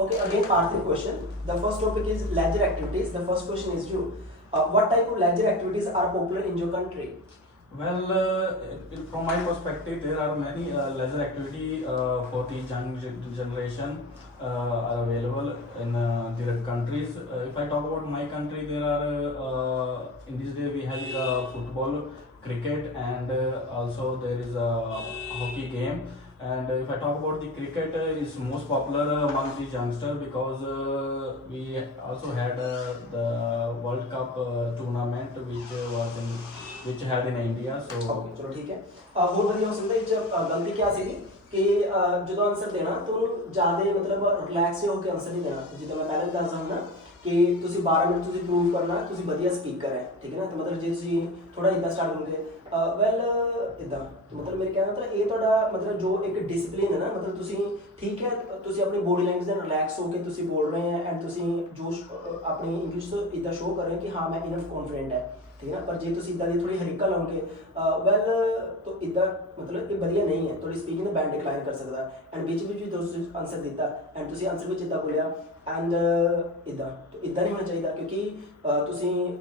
Okay, again part 3 question. The first topic is leisure activities. The first question is you. What type of leisure activities are popular in your country? Well, from my perspective, there are many leisure activity for the young generation are available in their countries. If I talk about my country, there are in this day we have football, cricket, and also there is a hockey game. And if I talk about the cricket, is most popular among the youngsters because we also had the World Cup tournament which held in India. So Okay, ਚਲੋ ਠੀਕ ਹੈ। ਹੋਰ ਵਧੀਆ ਹੋ ਸਕਦਾ ਇਹ 'ਚ ਗਲਤੀ ਕਿਆ ਸੀਗੀ ਕਿ ਜਦੋਂ ਆਨਸਰ ਦੇਣਾ ਤਾਂ ਉਹਨੂੰ ਜ਼ਿਆਦਾ ਮਤਲਬ ਰਿਲੈਕਸ ਹੋ ਕੇ ਆਨਸਰ ਨਹੀਂ ਦੇਣਾ। ਜਿੱਦਾਂ ਮੈਂ ਪਹਿਲਾਂ ਵੀ ਦੱਸਦਾ ਹੁੰਦਾ ਕਿ ਤੁਸੀਂ 12 ਮਿੰਟ ਤੁਸੀਂ ਪ੍ਰੂਵ ਕਰਨਾ ਤੁਸੀਂ ਵਧੀਆ ਸਪੀਕਰ ਹੈ, ਠੀਕ ਹੈ ਨਾ। ਤਾਂ ਮਤਲਬ ਜੇ ਤੁਸੀਂ ਥੋੜਾ ਇੱਦਾਂ ਸਟਾਰਟ ਕਰੋਗੇ ਵੈਲ ਇੱਦਾਂ ਮਤਲਬ ਮੇਰੇ ਕਹਿਣ ਦਾ ਮਤਲਬ ਇਹ ਤੁਹਾਡਾ ਮਤਲਬ ਜੋ ਇੱਕ ਡਿਸਪਲਿਨ ਹੈ ਨਾ, ਮਤਲਬ ਤੁਸੀਂ ਠੀਕ ਹੈ ਤੁਸੀਂ ਆਪਣੀ ਬੋਡੀ ਲੈਂਗੁਏਜ ਨਾਲ ਰਿਲੈਕਸ ਹੋ ਕੇ ਤੁਸੀਂ ਬੋਲ ਰਹੇ ਹੈ ਐਂਡ ਤੁਸੀਂ ਜੋ ਆਪਣੀ ਇੰਗਲਿਸ਼ ਤੋਂ ਇੱਦਾਂ ਸ਼ੋਅ ਕਰ ਰਹੇ ਕਿ ਹਾਂ ਮੈਂ ਇਨਫ ਕੌਨਫੀਡੈਂਟ ਹੈ, ठीक है ना। पर जे तुम इदा की थोड़ी हरिका लाओगे वैल तो इदा मतलब ये बढ़िया नहीं है, थोड़ी स्पीकिंग का बैंड डिक्लाइन कर सकता एंड बीच भी दोस्त आंसर दिता एंड तुम आंसर भी इदा बोलिया एंड इदा तो इदा नहीं होना चाहिए क्योंकि तुम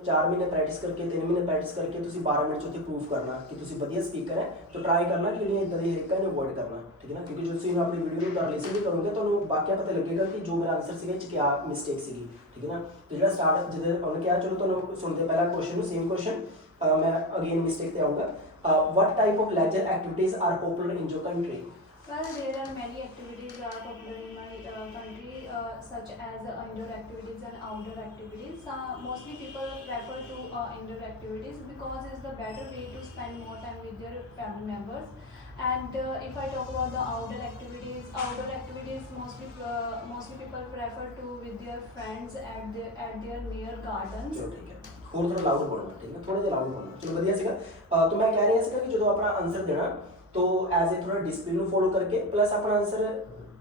4 महीने प्रैक्टिस करके 3 महीने प्रैक्टिस करके तुम 12 मिनट उत्थे प्रूव करना कि तुम वधिया स्पीकर है। तो ट्राई करना कि इदा की हरिका इन्हें अवॉइड करना, ठीक है ना। क्योंकि जो तुम अपनी वीडियो को लिसन भी करोगे तो बाकिया पता लगेगा कि जो मेरा आंसर से क्या मिसटेक सी, ठीक है ना। तो जो स्टार्ट जो उन्हें क्या चलो तुम सुनते पहला क्वेश्चन सेम क्वेश्चन मैं अगेन मिस्टेक पे आऊँगा। What type of leisure activities are popular in your country? Well, there are many activities are popular in my country, such as indoor activities and outdoor activities. Mostly people prefer to indoor activities because it's the better way to spend more time with their family members. And if I talk about the outdoor activities mostly people prefer to with their friends at their near gardens. चलो ठीक है, ਹੋਰ ਥੋੜਾ loud ਬੋਲਣਾ, ਠੀਕ ਹੈ ਥੋੜਾ ਜਿਹਾ ਲਾਊਡ ਬੋਲਣਾ। ਚਲੋ ਵਧੀਆ ਸੀਗਾ। तो मैं कह रहा ਸੀਗਾ कि ਜਦੋਂ ਆਪਣਾ ਆਨਸਰ ਦੇਣਾ तो एज ए थोड़ा डिसिप्लिन ਨੂੰ ਫੋਲੋ ਕਰਕੇ प्लस ਆਪਣਾ ਆਨਸਰ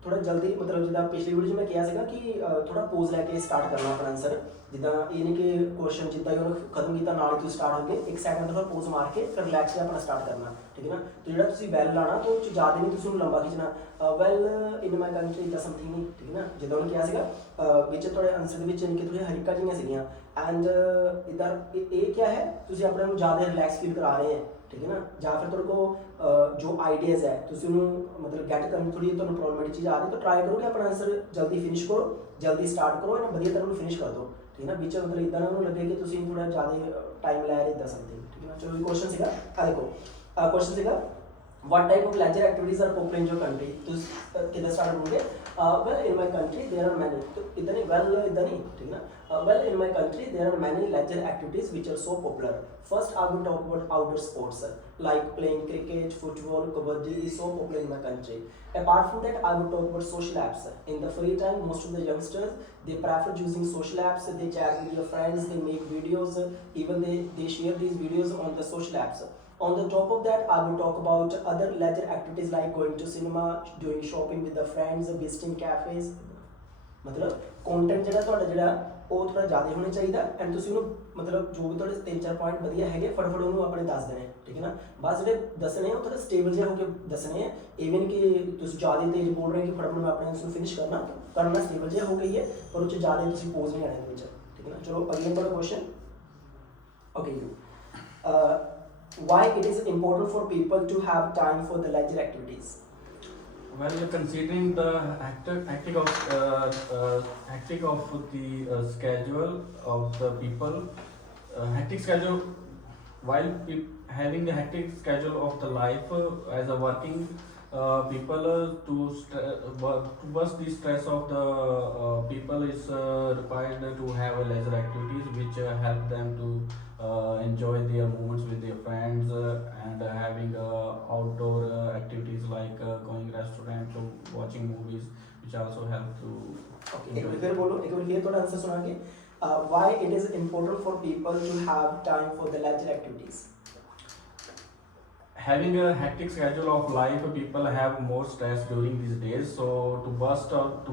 थोड़ा जल्दी मतलब जिदा पिछली वीडियो में किया सीगा कि थोड़ा पोज लैके स्टार्ट करना अपना आंसर। जिदा ये नहीं कि क्वेश्चन जिदा ही उन्होंने खत्म किया नाल ही स्टार्ट हो गए, एक सैकंड थोड़ा पोज मार के फिर रिलैक्स से अपना स्टार्ट करना, ठीक है ना। तो जो तुम बैल लाना तो ज़्यादा नहीं तुम लंबा खिंचना वैल इन माई कंट्री इदा समथिंग नहीं, ठीक है ना। जिदा उन्होंने किया सीगा विच थोड़े आंसर के थोड़ी हरिका जियां सीगियां एंड इधर ये क्या है तुम अपने ज़्यादा रिलैक्स फील करा रहे हैं, ठीक है ना। या फिर थोड़े को जो आइडियाज़ है तुम मतलब गैट करनी थोड़ी तो प्रॉब्लमेटिक चीज़ आ रही तो ट्राई करो कि अपना आंसर जल्दी फिनिश करो, जल्दी स्टार्ट करो एंड वधिया तरह फिनिश कर दो, ठीक है ना। बीच मतलब इदा ना लगे कि तुम थोड़ा ज़्यादा टाइम लै रहे इदा समथिंग, ठीक है ना। चलो क्वेश्चन सीगा देखो क्वेश्चन सीगा what type of leisure activities are popular in your country? तो किधर स्टार्ट करोगे? well in my country there are many तो इधर नहीं well इधर नहीं, ठीक है ना। well in my country there are many leisure activities which are so popular. First I will talk about outdoor sports like playing cricket, football, kabaddi is so popular in my country. Apart from that I will talk about social apps. In the free time most of the youngsters they prefer using social apps, they chat with their friends, they make videos, even they share these videos on the social apps. On the top of that, I will talk about other leisure activities like going to cinema, doing shopping with the friends, visiting cafes. मतलब content ਜਿਹੜਾ ਤੁਹਾਡਾ ਜਿਹੜਾ ਉਹ ਥੋੜਾ ਜ਼ਿਆਦਾ ਹੋਣਾ ਚਾਹੀਦਾ and ਤੁਸੀਂ ਉਹਨੂੰ ਮਤਲਬ ਜੋ ਵੀ ਤੁਹਾਡੇ 3-4 ਪੁਆਇੰਟ ਵਧੀਆ ਹੈਗੇ ਫਟਾਫਟ ਉਹਨੂੰ ਆਪਣੇ ਦੱਸ ਦੇਣੇ, ਠੀਕ ਹੈ ਨਾ। ਬਸ ਜਿਹੜੇ ਦੱਸਣੇ ਉਹ ਥੋੜਾ ਸਟੇਬਲ ਜਿਹਾ ਹੋ ਕੇ ਦੱਸਣੇ ਆ, ਇਵਨ ਕਿ ਤੁਸੀਂ ਜ਼ਿਆਦਾ ਤੇਜ਼ ਬੋਲ ਰਹੇ ਕਿ ਫਟਾਫਟ ਮੈਂ ਆਪਣੇ ਆਂਸਰ ਨੂੰ ਫਿਨਿਸ਼ ਕਰਨਾ ਸਟੇਬਲ ਜਿਹਾ ਹੋ ਗਈ ਹੈ ਪਰ ਉਹ 'ਚ ਜ਼ਿਆਦਾ ਤੁਸੀਂ ਪੋਜ਼ ਨਹੀਂ ਆਣੇ ਵਿੱਚ, ਠੀਕ ਹੈ ਨਾ। ਚਲੋ ਅਗਲਾ ਤੁਹਾਡਾ question okay you why it is important for people to have time for the leisure activities? well, considering the hectic of the schedule of the people, hectic schedule while having the hectic schedule of the life as a working people to bust the stress of the people is required to have a leisure activities which help them to enjoy their moments with their friends and having outdoor activities like going restaurant to watching movies which also help to okay एक बार फिर बोलो, एक बार फिर थोड़ा answer सुना के why it is important for people to have time for the leisure activities? Having a hectic schedule of life, people have more stress during these days. So to bust out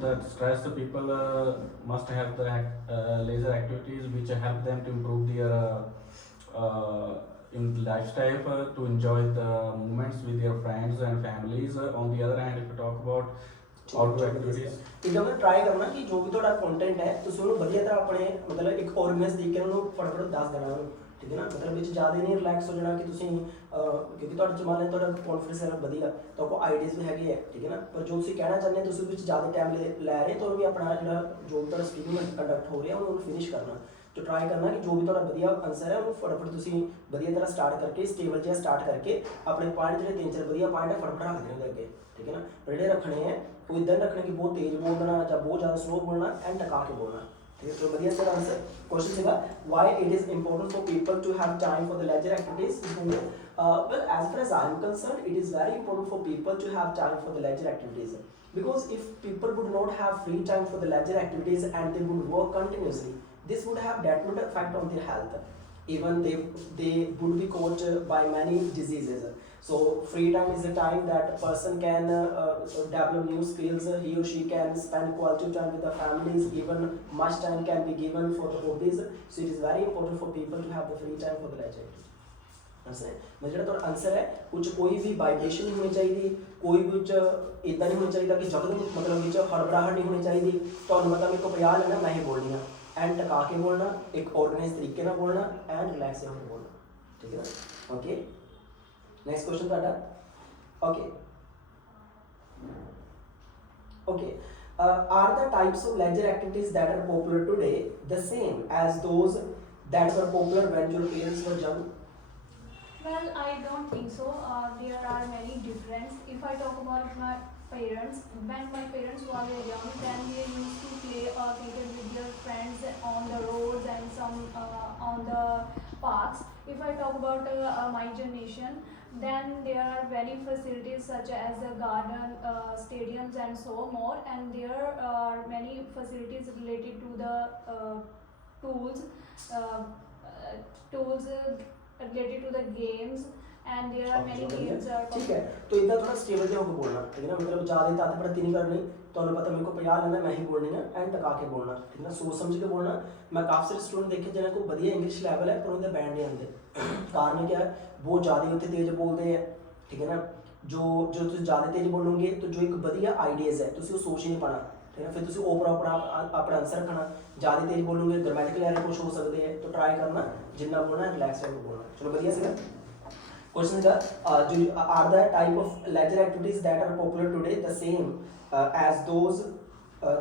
that stress, people must have the leisure activities which help them to improve their in lifestyle, to enjoy the moments with their friends and families. On the other hand, if you talk about outdoor activities. ਇਦਾਂ ਮੈਂ try ਕਰਨਾ ਕਿ ਜੋ ਵੀ ਤੁਹਾਡਾ content ਹੈ ਤੁਸੀਂ ਉਹਨੂੰ ਵਧੀਆ ਤਰ੍ਹਾਂ ਆਪਣੇ ਮਤਲਬ ਇੱਕ ਆਰਗੇਨਾਈਜ਼ ਤਰੀਕੇ ਨਾਲ ਉਹਨੂੰ ਫਟਾਫਟ ਦੱਸ ਦੇਣਾ ਉਹਨੂੰ, ਠੀਕ ਹੈ ਨਾ। ਮਤਲਬ ਵਿੱਚ ਜ਼ਿਆਦਾ ਨਹੀਂ ਰਿਲੈਕਸ ਹੋ ਜਾਣਾ ਕਿ ਤੁਸੀਂ ਕਿਉਂਕਿ ਤੁਹਾਡੇ ਚ ਮੰਨ ਲਓ ਤੁਹਾਡਾ ਕੌਨਫੀਡੈਂਸ ਲੈਵਲ ਵਧੀਆ ਤਾਂ ਕੋਈ ਆਈਡੀਆਜ਼ ਵੀ ਹੈਗੇ ਹੈ, ਠੀਕ ਹੈ ਨਾ। ਪਰ ਜੋ ਤੁਸੀਂ ਕਹਿਣਾ ਚਾਹੁੰਦੇ ਤੁਸੀਂ ਉਹਦੇ ਵਿੱਚ ਜ਼ਿਆਦਾ ਟਾਈਮ ਲੈ ਰਹੇ ਤੁਹਾਨੂੰ ਵੀ ਆਪਣਾ ਜਿਹੜਾ ਜੋ ਵੀ ਤੁਹਾਡਾ ਸਪੀਕਿੰਗ ਕੰਡਕਟ ਹੋ ਰਿਹਾ ਉਹਨੂੰ ਫਿਨਿਸ਼ ਕਰਨਾ। तो ट्राई करना कि जो भी थोड़ा बढ़िया आंसर है वो फटाफट तुसी बढ़िया तरह स्टार्ट करके स्टेबल जिहा स्टार्ट करके अपने पॉइंट जो 3-4 बढ़िया पॉइंट है फटाफट रख देने अगे, ठीक है ना। पर जो रखने हैं वो इधर रखने कि बहुत तेज बोलना या बहुत ज़्यादा स्लो बोलना एंड टका के बोलना, ठीक है। तो बढ़िया सर आंसर क्वेश्चन सीगा why it is important for people to have time for the leisure activities. Well as far as I am concern it is very important for people to have time for the leisure activities, because if people would not have free time for the leisure activities and they would work continuously, this would have detrimental effect on their health. Even they would be caught by many diseases. So free time is a time that a person can develop new skills. He or she can spend quality time with the families. Even much time can be given for the hobbies. So it is very important for people to have the free time for the leisure activities. ਜਿਹੜਾ ਤੁਹਾਡਾ answer ਹੈ ਕੁਝ ਕੋਈ ਵੀ vibration ਨਹੀਂ ਹੋਣੀ ਚਾਹੀਦੀ, ਕੋਈ ਵੀ ਇਦਾਂ ਨਹੀਂ ਹੋਣਾ ਚਾਹੀਦਾ ਕਿ ਜਕਦਮ ਮਤਲਬ ਵਿੱਚ ਹੜਬੜਾਹਟ ਨਹੀਂ ਹੋਣੀ ਚਾਹੀਦੀ। ਤੁਹਾਨੂੰ ਮਤਲਬ ਮੇਰੇ ਕੋਲ 50 ਲੈਣਾ ਮੈਂ ਹੀ ਬੋਲਣੀ ਆ ਐਂਡ ਟਕਾ ਕੇ ਬੋਲਣਾ, ਇੱਕ ਆਰਗੇਨਾਈਜ਼ ਤਰੀਕੇ ਨਾਲ ਬੋਲਣਾ ਐਂਡ ਰਿਲੈਕਸ ਹੋ ਕੇ ਬੋਲਣਾ, ਠੀਕ ਹੈ ਨਾ। ਓਕੇ ਨੈਕਸਟ ਕੁਐਸਚਨ ਤੁਹਾਡਾ। Okay are the types of leisure activities that are popular today the same as those that were popular when your parents were young? Well, I don't think so. There are many differences. If I talk about my parents, when my parents were young, then they used to play cricket with their friends on the roads and some on the parks. If I talk about my generation, then there are many facilities such as a garden, stadiums and so more, and there are many facilities related to the tools related to the games, and there are many games are ठीक है। तो इतना थोड़ा stable जो होकर बोलना, ठीक है ना। मतलब ज़्यादा ताते पड़ती नहीं करनी, तो उन्हें पता मेरे को 50 लेना मैं ही बोलनी है एंड टका के बोलना, ठीक है ना। सोच समझ के बोलना। मैं काफ़ी सारे स्टूडेंट देखे जिन्हें को बढ़िया इंग्लिश लेवल है पर उन्हें बैंड नहीं आते। कारण क्या है बहुत ज़्यादा होते तेज बोलते हैं, ठीक है ना। जो तुम ज़्यादा तेज बोलोगे तो जो एक बढ़िया आइडियाज़ है तुम वो सोच ही नहीं पाना, ठीक है। फिर तुम ओवर अपना आंसर रखना। ज़्यादा तेज बोलोगे ग्रामेटिकल एरर कुछ हो सकते हैं, तो ट्राई करना जितना बोलना रिलैक्स होकर बोलना। चलो बढ़िया से क्वेश्चन का are the type of leisure activities that are popular today the same as those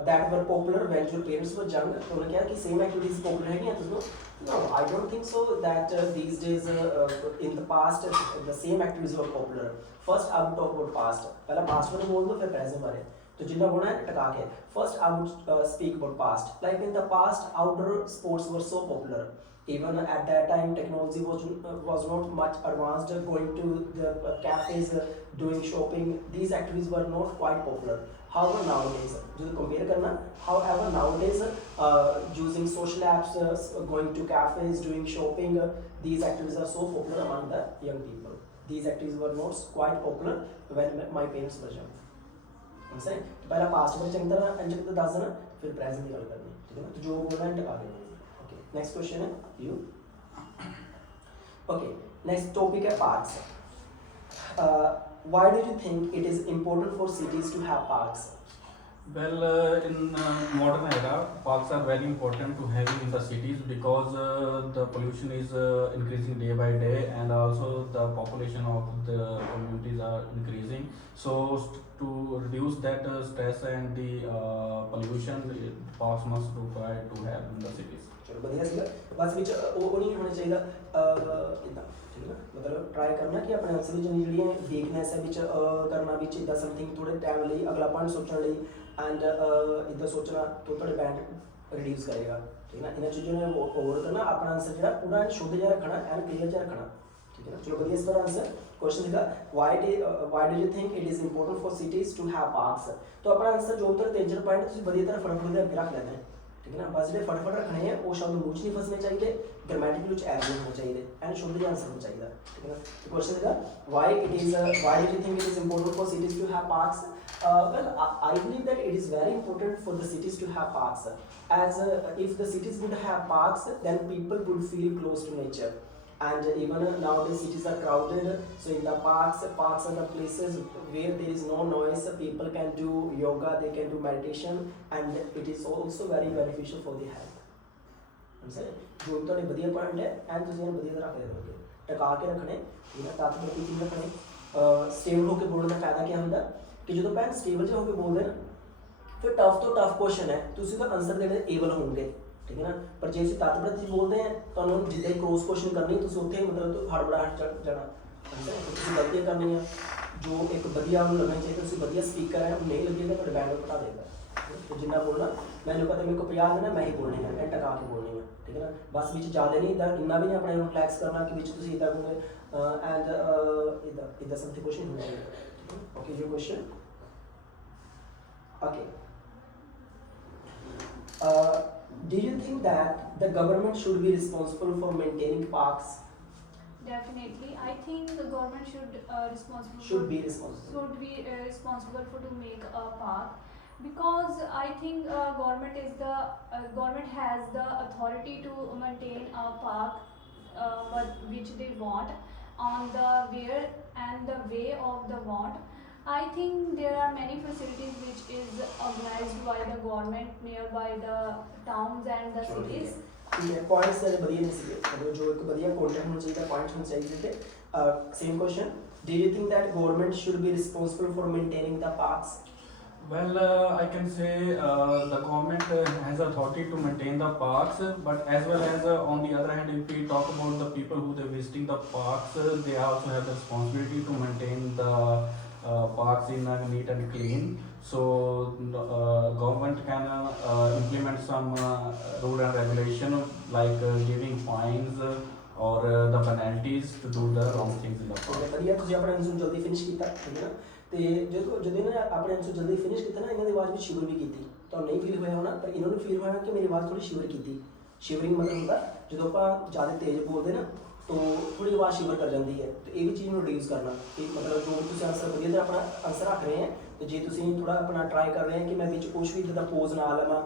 that were popular when your parents were young. तो उन्होंने क्या कि सेम एक्टिविटीज पॉपुलर है क्या तुझको? No I don't think so that these days in the past the same activities were popular. First I would talk about past, पहला past में बोल दो फिर प्रेजेंट बारे। तो जितना बोलना है टका के। First I would speak about past. Like in the past outdoor sports were so popular. Even at that time technology was not much advanced. Going to the cafes, doing shopping, these activities were not quite popular. However nowadays जो compare करना, however nowadays using social apps, going to cafes, doing shopping, these activities are so popular among the young people. These activities were not quite popular when my parents were young. समझे? पहला past में चंग तरह अंजक तो दास ना फिर present की बात करनी, ठीक है ना। तो जो बोलना है टका के। नेक्स्ट क्वेश्चन है यू। ओके नेक्स्ट टॉपिक है parks. Why do you think it is important for cities to have parks? Well, in modern era, parks are very important to have in the cities because the pollution is increasing day by day, and also the population of the communities are increasing. So to reduce that stress and the pollution, parks must require to have in the cities. चलो बढ़िया सीगा। बस विच वो नहीं होना चाहिए इतना, ठीक है ना। मतलब ट्राई करना कि अपने आंसर विच जी वीकनेस है विच करना विच इदा समथिंग थोड़े टाइम लिए अगला पॉइंट सोचने लिए एंड इदा सोचना तो थोड़े बैंड रिड्यूस करेगा, ठीक है ना। इन चीज़ों ने ओवर करना अपना आंसर जो पूरा शुद्ध जहा रखना एंड क्लियर जहा रखना, ठीक है ना। चलो बढ़िया इस पर आंसर क्वेश्चन था why do you think it is important for cities to have parks. तो अपना आंसर जो उतर 3-4 पॉइंट बढ़िया तरह फटाफट अगे रख लेते हैं, ठीक है ना। बस जो फटाफट रखने हैं वो शब्द मुँह नहीं फसने चाहिए, ग्रामेटिकल कुछ एरर नहीं होना चाहिए एंड शुद्ध आंसर होना चाहिए, ठीक है ना। तो क्वेश्चन था why do you think it is important for cities to have parks? Well, I believe that it is very important for the cities to have parks, as if the cities would have parks then people would feel close to nature, and even nowadays cities are crowded, so in the parks are the places where there is no noise, people can do yoga, they can do meditation, and it is also very beneficial for the health. जो भी ਤੁਹਾਡੇ ਵਧੀਆ point ਹੈ and ਤੁਸੀਂ ਇਹਨੂੰ ਵਧੀਆ ਤਰ੍ਹਾਂ ਰੱਖ ਦੇਣਗੇ, ਟਿਕਾ ਕੇ ਰੱਖਣੇ, ਠੀਕ ਹੈ, ਤੱਤ ਪ੍ਰਤੀ ਕੀ ਰੱਖਣੇ, ਸਟੇਬਲ ਹੋ ਕੇ ਬੋਲਣ ਦਾ ਫਾਇਦਾ ਕੀ ਹੁੰਦਾ ਕਿ ਜਦੋਂ ਭੈਣ ਸਟੇਬਲ ਜੇ ਹੋ ਕੇ ਬੋਲਦੇ ਨਾ ਫਿਰ ਟਫ ਤੋਂ ਟਫ ਕੁਐਸਚਨ ਹੈ ਤੁਸੀਂ ਉਹਦਾ ਆਨਸਰ ਦੇਣ ਦੇ ਏਬਲ ਹੋਵੋਗੇ, ਠੀਕ ਹੈ ਨਾ। ਪਰ ਜੇ ਤੁਸੀਂ ਤੱਤ ਪ੍ਰਤੀ ਬੋਲਦੇ ਆ ਤੁਹਾਨੂੰ ਜਿੱਦਾਂ ਹੀ ਕ੍ਰੋਸ ਕੁਐਸਚਨ ਕਰਨੀ ਤੁਸੀਂ ਉੱਥੇ ਮਤਲਬ ਹੜਬੜਾਹਟ ਚੜ੍ਹ ਜਾਣਾ, ਤੁਸੀਂ ਗਲਤੀਆਂ ਕਰਨੀਆਂ, ਜੋ ਇੱਕ ਵਧੀਆ ਉਹਨੂੰ ਲੱਗਣਾ ਚਾਹੀਦਾ ਤੁਸੀਂ ਵਧੀਆ ਸਪੀਕਰ ਹੈ ਉਹ ਨਹੀਂ ਲੱਗੇਗਾ ਤੁਹਾਡੇ ਬੈਂਡ ਨੂੰ ਘਟਾ ਦੇਗਾ। तो जिन्ना बोलना मैंने पता मेरे को 50 देना मैं ही बोलनी है एंड टका के बोलनी है, ठीक है ना। बस बीच ज़्यादा नहीं इधर इन्ना भी नहीं अपने रिलैक्स करना कि बीच तुम इधर बोलोगे एंड इधर इधर समथिंग क्वेश्चन होना चाहिए। Okay your question okay, do you think that the government should be responsible for maintaining parks? Definitely, I think the government should be responsible for to make a park, because I think government has the authority to maintain a park which they want on the where and the way of the want. I think there are many facilities which is organized by the government nearby the towns and the cities. ठीक है, points सारे बढ़िया नहीं सीखे, मतलब जो एक बढ़िया कंटेंट होना चाहिए, पॉइंट्स होने चाहिए थे। Same question, do you think that government should be responsible for maintaining the parks? Well, I can say the government has authority to maintain the parks, but as well as on the other hand, if we talk about the people who they visiting the parks, they also have the responsibility to maintain the parks in neat and clean. So government can implement some rule and regulation like giving fines or the penalties to do the wrong things in the park. बढ़िया, ਤੁਸੀਂ ਆਪਣਾ answer ਜਲਦੀ finish ਕੀਤਾ, ਠੀਕ ਹੈ ਨਾ। ਤੇ ਜਦੋਂ ਇਹਨਾਂ ਨੇ ਆਪਣੇ ਆਨਸਰ ਜਲਦੀ ਫਿਨਿਸ਼ ਕੀਤਾ ਨਾ, ਇਹਨਾਂ ਦੀ ਆਵਾਜ਼ ਵਿੱਚ ਸ਼ਿਵਰ ਵੀ ਕੀਤੀ, ਤੁਹਾਨੂੰ ਨਹੀਂ ਫੀਲ ਹੋਇਆ ਹੋਣਾ ਪਰ ਇਹਨਾਂ ਨੂੰ ਫੀਲ ਹੋਇਆ ਕਿ ਮੇਰੀ ਆਵਾਜ਼ ਥੋੜੀ ਸ਼ਿਵਰ ਕੀਤੀ। ਸ਼ਿਵਰਿੰਗ ਮਤਲਬ ਹੁੰਦਾ ਜਦੋਂ ਆਪਾਂ ਜ਼ਿਆਦਾ ਤੇਜ਼ ਬੋਲਦੇ ਨਾ तो थोड़ी आवाज़ शिवर कर जाती है, तो ये भी चीज़ में रिड्यूस करना कि मतलब जो तुम आंसर वधिया तरह अपना आंसर रख रहे हैं, तो जे तुम थोड़ा अपना ट्राई कर रहे हैं कि मैं बीच कुछ भी इदा पोज ना लवां,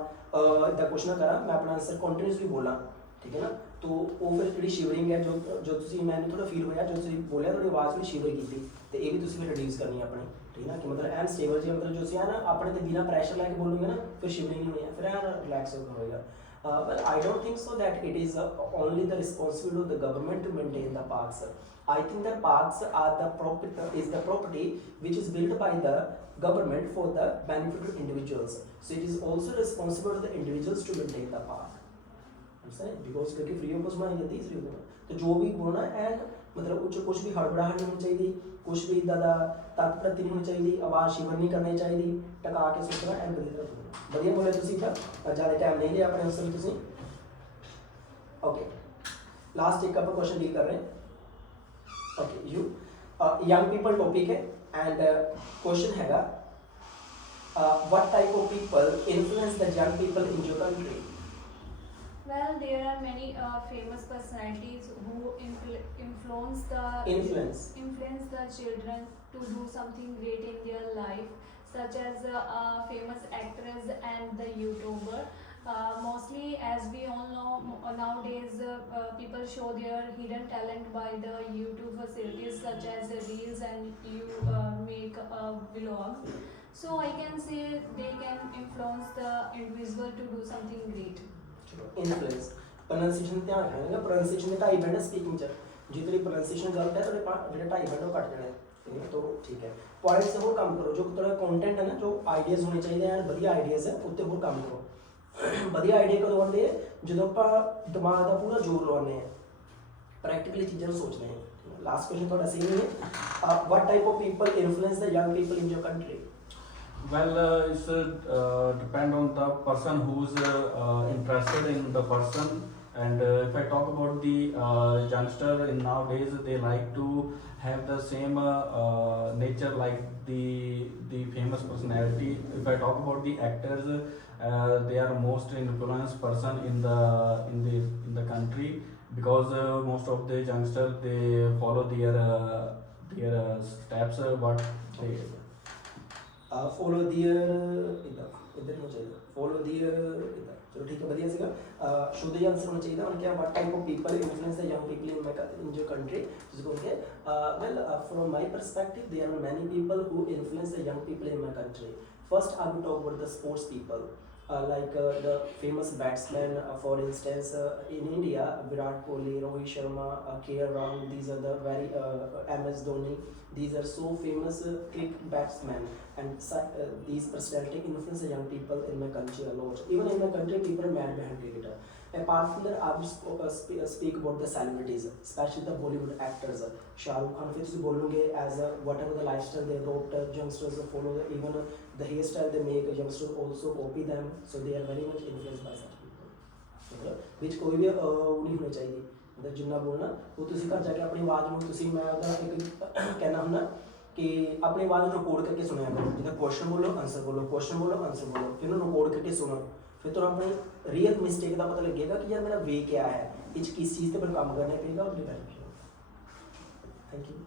इदा कुछ ना करा, मैं अपना आंसर कंटिन्यूसली बोला, ठीक है ना। तो वो फिर जी शिवरिंग है जो मैंने थोड़ा फील होया जो तुम बोलिया थोड़ी आवाज़ भी शिवर की, तो ये भी तुम फिर रिड्यूस करनी है अपनी, ठीक है ना। कि मतलब एन स्टेबल जी मतलब जो है ना अपने तो बिना प्रैशर लैके बोलूँगे ना फिर शिवरिंग नहीं होनी है, फिर एन रिलैक्स होगा। Well, I don't think so that it is only the responsibility of the government to maintain the parks. I think the parks are the property which is built by the government for the benefit of individuals. So it is also responsible of the individuals to maintain the park. Understand? Because क्योंकि free of cost बनाई जाती है, free of cost. तो जो भी बोलना है मतलब कुछ भी हड़बड़ाहट नहीं होनी चाहिए, कुछ भी ज़्यादा तत्परता नहीं होनी चाहिए, आवाज़ शिवर नहीं करनी चाहिए, टका के सोचना एंड बढ़िया बोले तुसी था, ज़्यादा टाइम नहीं लिया अपने आंसर तुसी। ओके, लास्ट एक अपन क्वेश्चन डील कर रहे हैं। Okay, you young people topic है एंड क्वेश्चन हैगा what type of people influence the young people in your country? Well, there are many famous personalities who influence the children to do something great in their life, such as famous actress and the YouTuber. Mostly, as we all know, nowadays people show their hidden talent by the YouTube facilities such as reels, and you make a vlog. So I can say they can influence the individual to do something great. Influence pronunciation ध्यान रखना, pronunciation के 2.5 band speaking च जितनी pronunciation गलत है तो 2.5 band cut जाने, ठीक है। तो ठीक है, पॉइंट से और काम करो, जो थोड़ा कंटेंट है ना, जो आइडियाज़ होने चाहिए हैं, बढ़िया आइडियाज़ है उत्ते और काम करो। बढ़िया आइडिया कदों आते हैं जो आप दिमाग का पूरा जोर लवाने हैं, प्रैक्टिकली चीज़ों को सोचने हैं। लास्ट क्वेश्चन थोड़ा सेम है, what type of people influence the young people in your country? Well, it's depend on the person who's interested in the person, and if I talk about the youngster in nowadays, they like to have the same nature like the famous personality. If I talk about the actors, they are most influenced person in the country, because most of the youngsters they follow their steps what they follow their इधर हो जाएगा follow ਦੀ ਚਲੋ ਠੀਕ ਹੈ ਵਧੀਆ ਸੀਗਾ ਸ਼ੁੱਧ ਜਿਹਾ ਆਨਸਰ ਹੋਣਾ ਚਾਹੀਦਾ ਉਹਨੇ ਕਿਹਾ what type of people influence the young people in your country ਤੁਸੀਂ ਕਹੋਗੇ well from my perspective there are many people who influence the young people in my country. First I will talk about the sports people. Like the famous batsmen, for instance, in India, Virat Kohli, Rohit Sharma, KL Rahul, these are the very MS Dhoni. These are so famous cricket batsmen, and these personality influence the young people in my country a lot. Even in my country, people are mad behind cricketer. Apart from that, I will speak about the celebrities, especially the Bollywood actors. Shah Rukh Khan, फिर से बोलूँगे as whatever the lifestyle they adopt, youngsters follow, even the hairstyle they make, youngsters also copy them, so they are very much influenced by such people. मतलब ਵਿੱਚ ਕੋਈ ਵੀ ਨਹੀਂ ਹੋਣੀ ਚਾਹੀਦੀ मतलब ਜਿੰਨਾ ਬੋਲਣਾ ਉਹ ਤੁਸੀਂ ਘਰ ਜਾ ਕੇ ਆਪਣੀ ਆਵਾਜ਼ ਨੂੰ ਤੁਸੀਂ ਮੈਂ ਉਹਦਾ ਇੱਕ ਕਹਿਣਾ ਹੁੰਦਾ ਕਿ ਆਪਣੀ ਆਵਾਜ਼ ਨੂੰ ਰਿਕਾਰਡ ਕਰਕੇ ਸੁਣਿਆ ਕਰੋ ਜਿੱਦਾਂ ਕੁਐਸਚਨ ਬੋਲੋ ਆਨਸਰ ਬੋਲੋ ਕੁਐਸਚਨ ਬੋਲੋ ਆਨਸਰ ਬੋਲੋ ਫਿਰ ਉਹਨੂੰ ਰਿਕਾਰਡ ਕਰਕੇ ਸੁਣੋ ਫਿਰ ਤੁਹਾਨੂੰ ਆਪਣੀ ਰੀਅਲ ਮਿਸਟੇਕ ਦਾ ਪਤਾ ਲੱਗੇਗਾ ਕਿ ਯਾਰ ਮੇਰਾ ਵੇ ਕਿਆ ਹੈ ਇਹ 'ਚ ਕਿਸ ਚੀਜ਼ ਤੇ ਪਰ ਕੰਮ ਕਰਨਾ ਪਏਗਾ ਉਹਦੇ ਬੈਨੀਫਿਟ। Thank you.